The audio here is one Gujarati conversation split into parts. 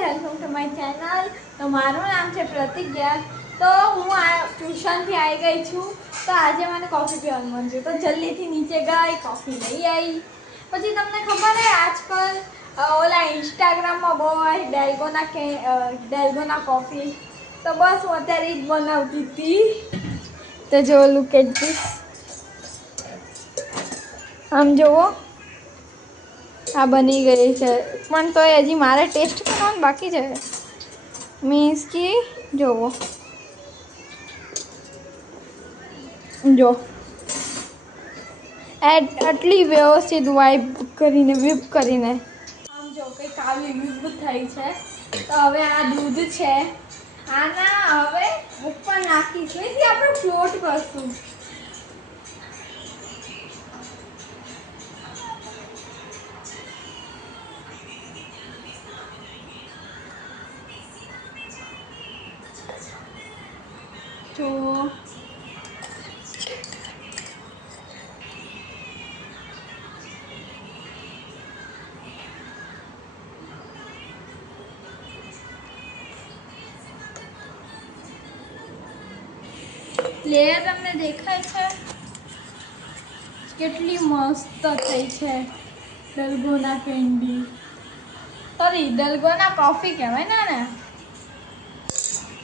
Guys, welcome to my channel. તો મારું નામ છે પ્રતિજ્ઞા। તો હું આ ટ્યુશનથી આવી ગઈ છું। તો આજે મને કોફી પીવાનું મન થયું, તો જલ્દીથી નીચે ગઈ, કોફી લઈ આવી। પછી તમને ખબર હે આજકાલ ઓલા ઇન્સ્ટાગ્રામમાં બહુ આવી ડેલ્ગોના કોફી। તો બસ હું અત્યારે જ બનાવતી હતી। તો જો લુક એટ ધીસ, આમ જુઓ, આ બની ગઈ છે, પણ તો હજી મારે ટેસ્ટ કરવાનું બાકી છે। મીન્સ કે જોવો, જો આટલી વ્યવસ્થિત વિપ કરીને આમ જો કંઈક આવી વિપ થઈ છે। તો હવે આ દૂધ છે, આના હવે ઉપર નાખીશું, એથી આપણે ફ્લોટ કરશું। તો લેયર તમને દેખાય છે કેટલી મસ્ત થઈ છે ડલગોના કેન્ડી, સોરી ડલગોના કોફી કહેવાય ને।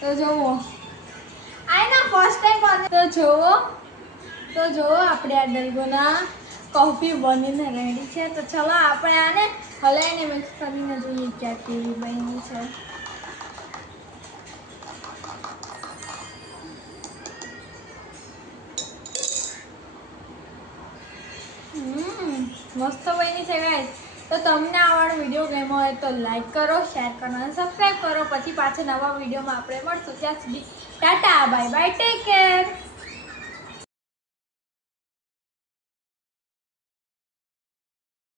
તો જોવો, આના ફર્સ્ટ ટાઈમ તો જોવો આપણે આ ડલગોના કોફી બનીને રેડી છે। તો ચલો આપણે આને હલાવીને મિક્સ કરીને જોઈએ ક્યાં કેવી બની છે। મસ્ત બની છે ગાઈસ। તો તમને આ વાળો વિડીયો ગમ્યો હોય તો લાઈક કરો, શેર કરો અને સબસ્ક્રાઈબ કરો। પછી પાછા નવા વિડીયોમાં આપણે મળશું, ત્યાં સુધી ટાટા બાય બાય।